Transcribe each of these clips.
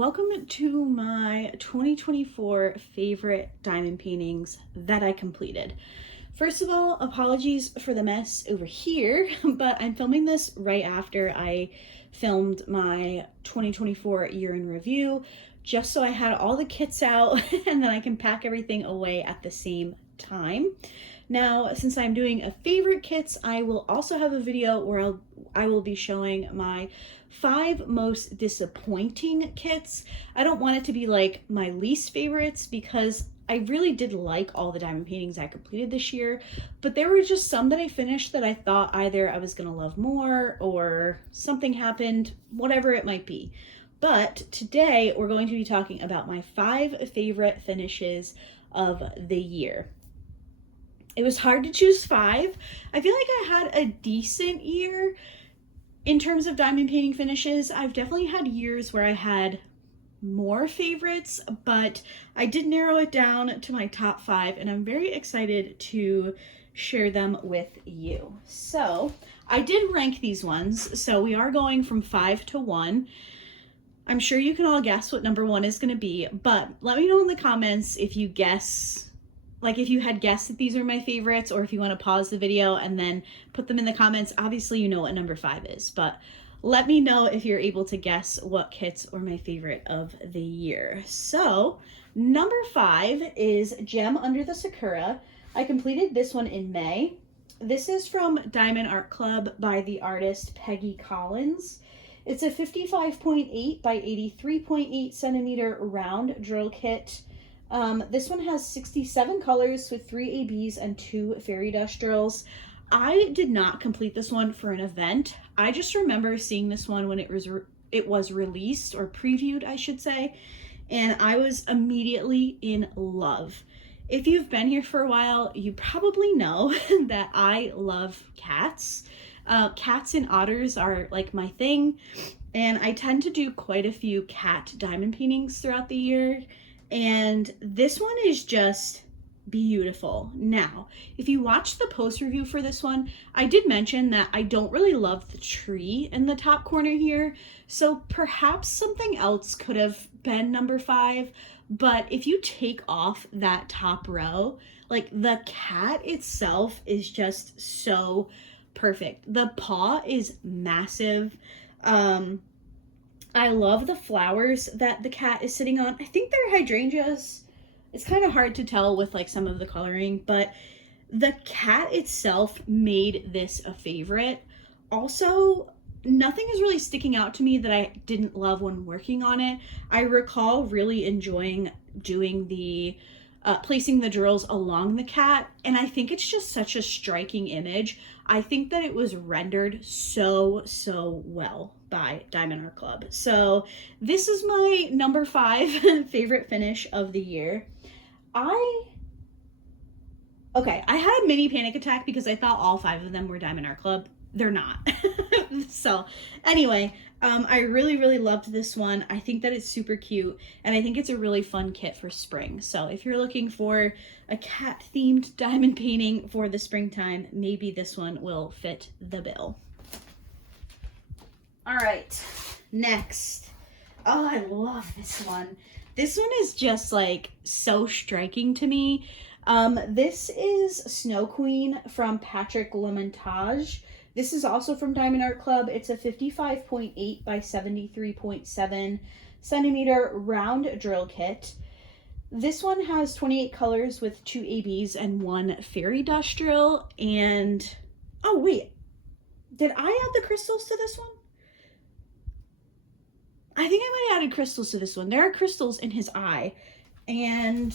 welcome to my 2024 favorite diamond paintings that I completed. First of all, apologies for the mess over here, but I'm filming this right after I filmed my 2024 year in review, just so I had all the kits out and then I can pack everything away at the same time. Now, since I'm doing a favorite kits, I will also have a video where I will be showing my 5 most disappointing kits. I don't want it to be like my least favorites because I really did like all the diamond paintings I completed this year, but there were just some that I finished that I thought either I was gonna love more or something happened, whatever it might be. But today we're going to be talking about my 5 favorite finishes of the year. It was hard to choose 5. I feel like I had a decent year in terms of diamond painting finishes. I've definitely had years where I had more favorites, but I did narrow it down to my top 5, and I'm very excited to share them with you. So I did rank these ones, so we are going from 5 to 1. I'm sure you can all guess what number 1 is going to be, but let me know in the comments if you guess, like if you had guessed that these are my favorites, or if you want to pause the video and then put them in the comments. Obviously you know what number 5 is, but let me know if you're able to guess what kits were my favorite of the year. So number 5 is Gem Under the Sakura. I completed this one in May. This is from Diamond Art Club by the artist Peggy Collins. It's a 55.8 by 83.8 centimeter round drill kit. This one has 67 colors with 3 ABs and 2 fairy dust drills. I did not complete this one for an event. I just remember seeing this one when it was released, or previewed, I should say, and I was immediately in love. If you've been here for a while, you probably know that I love cats. Cats and otters are like my thing, and I tend to do quite a few cat diamond paintings throughout the year, and this one is just beautiful. Now, if you watch the post review for this one, I did mention that I don't really love the tree in the top corner here, so perhaps something else could have been number 5, but if you take off that top row, like the cat itself is just so perfect. The paw is massive. I love the flowers that the cat is sitting on. I think they're hydrangeas. It's kind of hard to tell with like some of the coloring, but the cat itself made this a favorite. Also, nothing is really sticking out to me that I didn't love when working on it. I recall really enjoying doing the placing the drills along the cat, and I think it's just such a striking image. I think that it was rendered so well by Diamond Art Club. So this is my number 5 favorite finish of the year. I had a mini panic attack because I thought all 5 of them were Diamond Art Club. They're not. So anyway, I really loved this one. I think that it's super cute, and I think it's a really fun kit for spring. So if you're looking for a cat themed diamond painting for the springtime, maybe this one will fit the bill. All right, next. Oh, I love this one. This one is just like so striking to me. This is Snow Queen from Patrick Lemontage. This is also from Diamond Art Club. It's a 55.8 by 73.7 centimeter round drill kit. This one has 28 colors with 2 ABs and 1 fairy dust drill. And, oh wait, did I add the crystals to this one? I think I might have added crystals to this one. There are crystals in his eye, and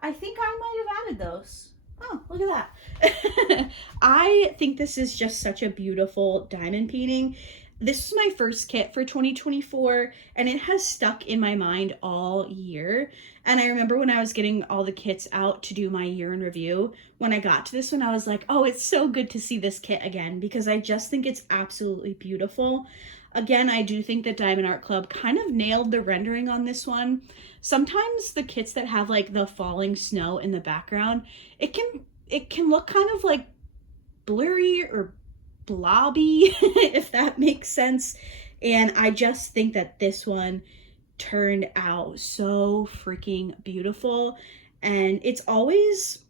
I think I might have added those. Oh, look at that. I think this is just such a beautiful diamond painting. This is my first kit for 2024, and it has stuck in my mind all year. And I remember when I was getting all the kits out to do my year in review, when I got to this one, I was like, oh, it's so good to see this kit again, because I just think it's absolutely beautiful. Again, I do think that Diamond Art Club kind of nailed the rendering on this one. Sometimes the kits that have like the falling snow in the background, it can look kind of like blurry or blobby, if that makes sense. And I just think that this one turned out so freaking beautiful. And it's always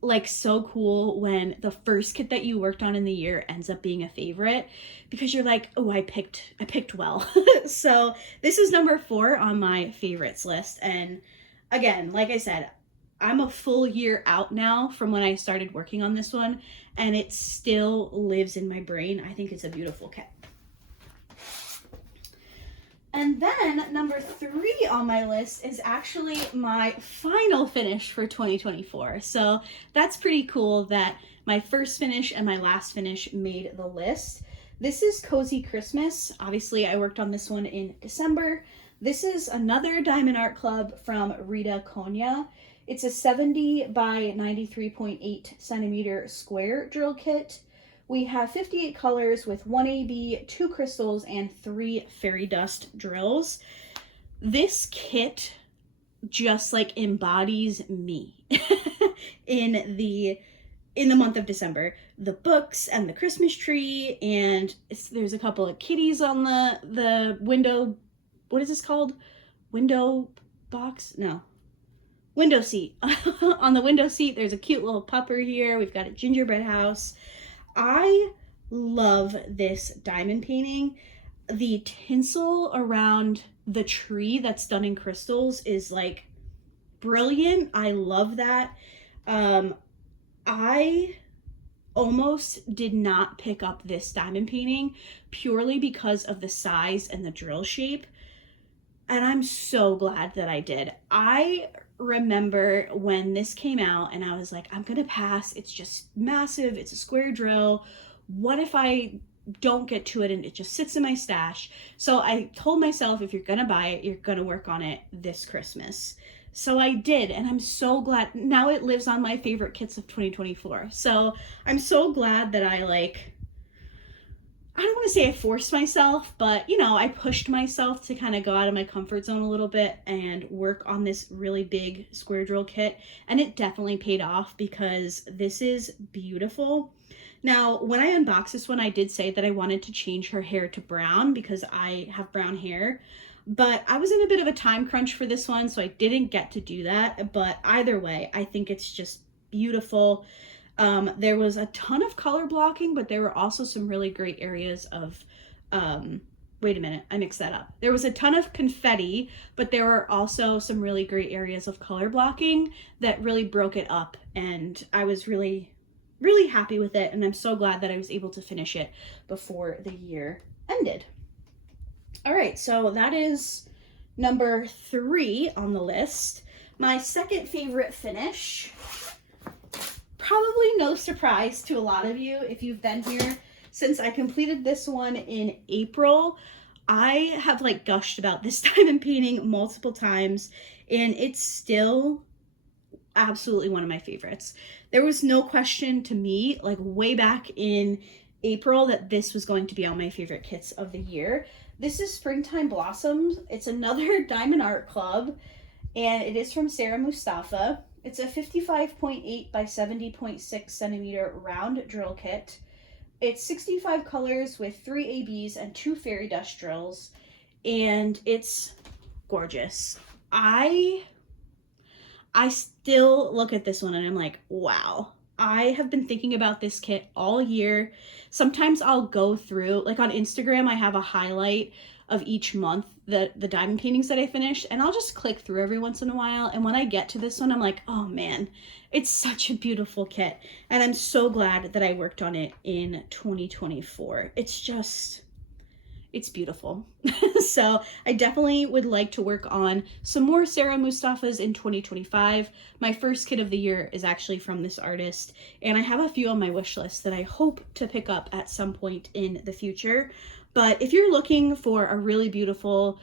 like so cool when the first kit that you worked on in the year ends up being a favorite, because you're like, oh, I picked well. So this is number 4 on my favorites list. And again, like I said, I'm a full year out now from when I started working on this one, and it still lives in my brain. I think it's a beautiful kit. And then number 3 on my list is actually my final finish for 2024. So that's pretty cool that my first finish and my last finish made the list. This is Cozy Christmas. Obviously, I worked on this one in December. This is another Diamond Art Club from Rita Konya. It's a 70 by 93.8 centimeter square drill kit. We have 58 colors with 1 AB, 2 crystals, and 3 fairy dust drills. This kit just like embodies me in the month of December. The books and the Christmas tree, and there's a couple of kitties on the window. What is this called? Window box? No. Window seat. On the window seat, there's a cute little pupper here. We've got a gingerbread house. I love this diamond painting. The tinsel around the tree that's done in crystals is like brilliant. I love that. I almost did not pick up this diamond painting purely because of the size and the drill shape. And I'm so glad that I did. I remember when this came out and I was like, I'm gonna pass. It's just massive. It's a square drill. What if I don't get to it and it just sits in my stash? So I told myself, if you're gonna buy it, you're gonna work on it this Christmas. So I did, and I'm so glad. Now it lives on my favorite kits of 2024. So I'm so glad that I don't want to say I forced myself, but, you know, I pushed myself to kind of go out of my comfort zone a little bit and work on this really big square drill kit. And it definitely paid off because this is beautiful. Now, when I unboxed this one, I did say that I wanted to change her hair to brown because I have brown hair. But I was in a bit of a time crunch for this one, so I didn't get to do that. But either way, I think it's just beautiful. There was a ton of color blocking, but there were also some really great areas of, wait a minute, I mixed that up. There was a ton of confetti, but there were also some really great areas of color blocking that really broke it up. And I was really, really happy with it. And I'm so glad that I was able to finish it before the year ended. All right, so that is number 3 on the list. My second favorite finish, probably no surprise to a lot of you if you've been here since I completed this one in April. I have like gushed about this diamond painting multiple times, and it's still absolutely one of my favorites. There was no question to me, like way back in April, that this was going to be on my favorite kits of the year. This is Springtime Blossoms. It's another Diamond Art Club, and it is from Sarah Mustafa. It's a 55.8 by 70.6 centimeter round drill kit. It's 65 colors with 3 ABs and 2 fairy dust drills, and it's gorgeous. I still look at this one and I'm like, wow. I have been thinking about this kit all year. Sometimes I'll go through, like on Instagram, I have a highlight of each month, the diamond paintings that I finished, and I'll just click through every once in a while. And when I get to this one, I'm like, oh man, it's such a beautiful kit. And I'm so glad that I worked on it in 2024. It's beautiful. So I definitely would like to work on some more Sarah Mustafas in 2025. My first kit of the year is actually from this artist, and I have a few on my wish list that I hope to pick up at some point in the future. But if you're looking for a really beautiful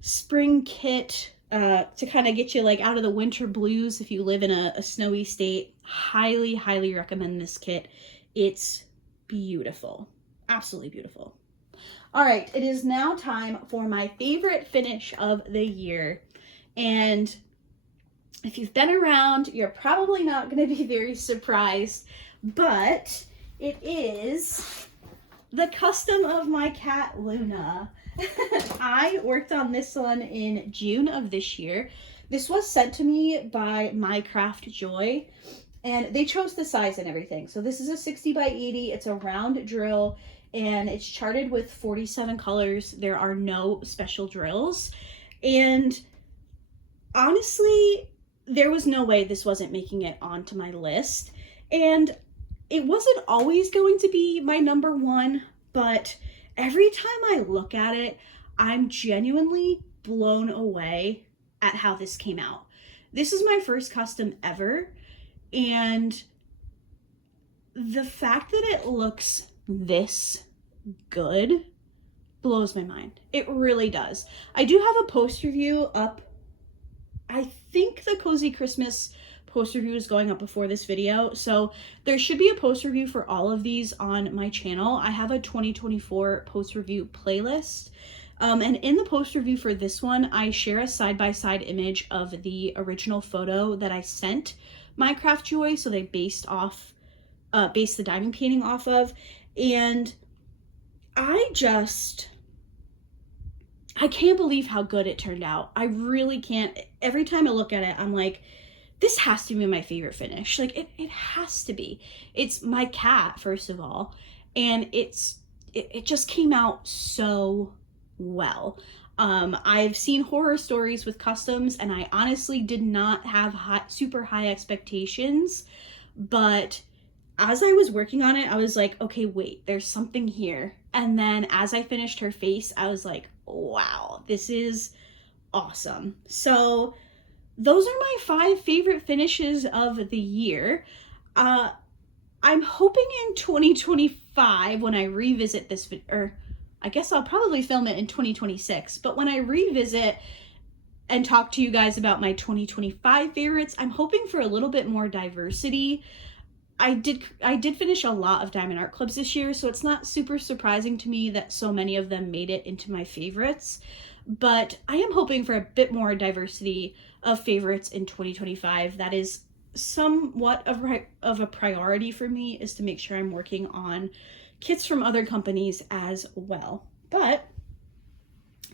spring kit to kind of get you like out of the winter blues if you live in a snowy state, highly, highly recommend this kit. It's beautiful. Absolutely beautiful. All right, it is now time for my favorite finish of the year. And if you've been around, you're probably not going to be very surprised, but it is the custom of my cat, Luna. I worked on this one in June of this year. This was sent to me by Minecraft Joy, and they chose the size and everything. So this is a 60 by 80. It's a round drill, and it's charted with 47 colors. There are no special drills. And honestly, there was no way this wasn't making it onto my list. And it wasn't always going to be my number one, but every time I look at it, I'm genuinely blown away at how this came out. This is my first custom ever, and the fact that it looks this good blows my mind. It really does. I do have a post review up. I think the Cozy Christmas post review is going up before this video, so there should be a post review for all of these on my channel. I have a 2024 post review playlist, and in the post review for this one, I share a side-by-side image of the original photo that I sent Minecraft Joy, so they based the diamond painting off of, and I can't believe how good it turned out. I really can't. Every time I look at it, I'm like, this has to be my favorite finish. Like, it has to be. It's my cat, first of all, and it just came out so well. I've seen horror stories with customs, and I honestly did not have super high expectations, but as I was working on it, I was like, okay, wait, there's something here. And then as I finished her face, I was like, wow, this is awesome. So those are my 5 favorite finishes of the year. I'm hoping in 2025, when I revisit this, or I guess I'll probably film it in 2026, but when I revisit and talk to you guys about my 2025 favorites, I'm hoping for a little bit more diversity. I did finish a lot of Diamond Art Clubs this year, so it's not super surprising to me that so many of them made it into my favorites, but I am hoping for a bit more diversity of favorites in 2025. That is somewhat of a priority for me, is to make sure I'm working on kits from other companies as well. But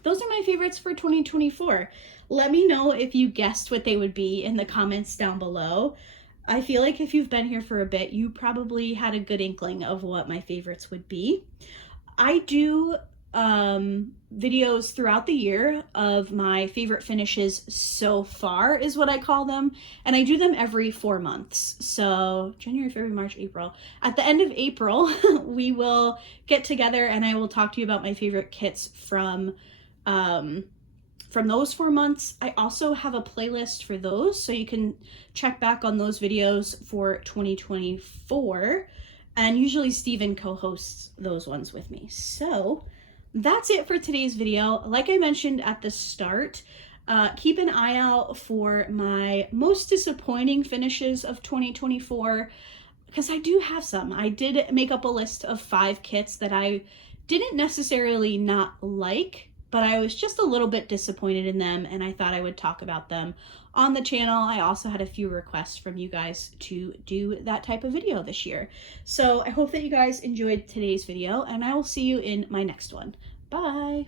those are my favorites for 2024. Let me know if you guessed what they would be in the comments down below. I feel like if you've been here for a bit, you probably had a good inkling of what my favorites would be. I do videos throughout the year of my favorite finishes so far, is what I call them, and I do them every 4 months. So January, February, March, April. At the end of April, we will get together and I will talk to you about my favorite kits from those 4 months. I also have a playlist for those, so you can check back on those videos for 2024, and usually Steven co-hosts those ones with me. So that's it for today's video. Like I mentioned at the start, keep an eye out for my most disappointing finishes of 2024, because I do have some. I did make up a list of 5 kits that I didn't necessarily not like, but I was just a little bit disappointed in them, and I thought I would talk about them on the channel. I also had a few requests from you guys to do that type of video this year. So I hope that you guys enjoyed today's video, and I will see you in my next one. Bye!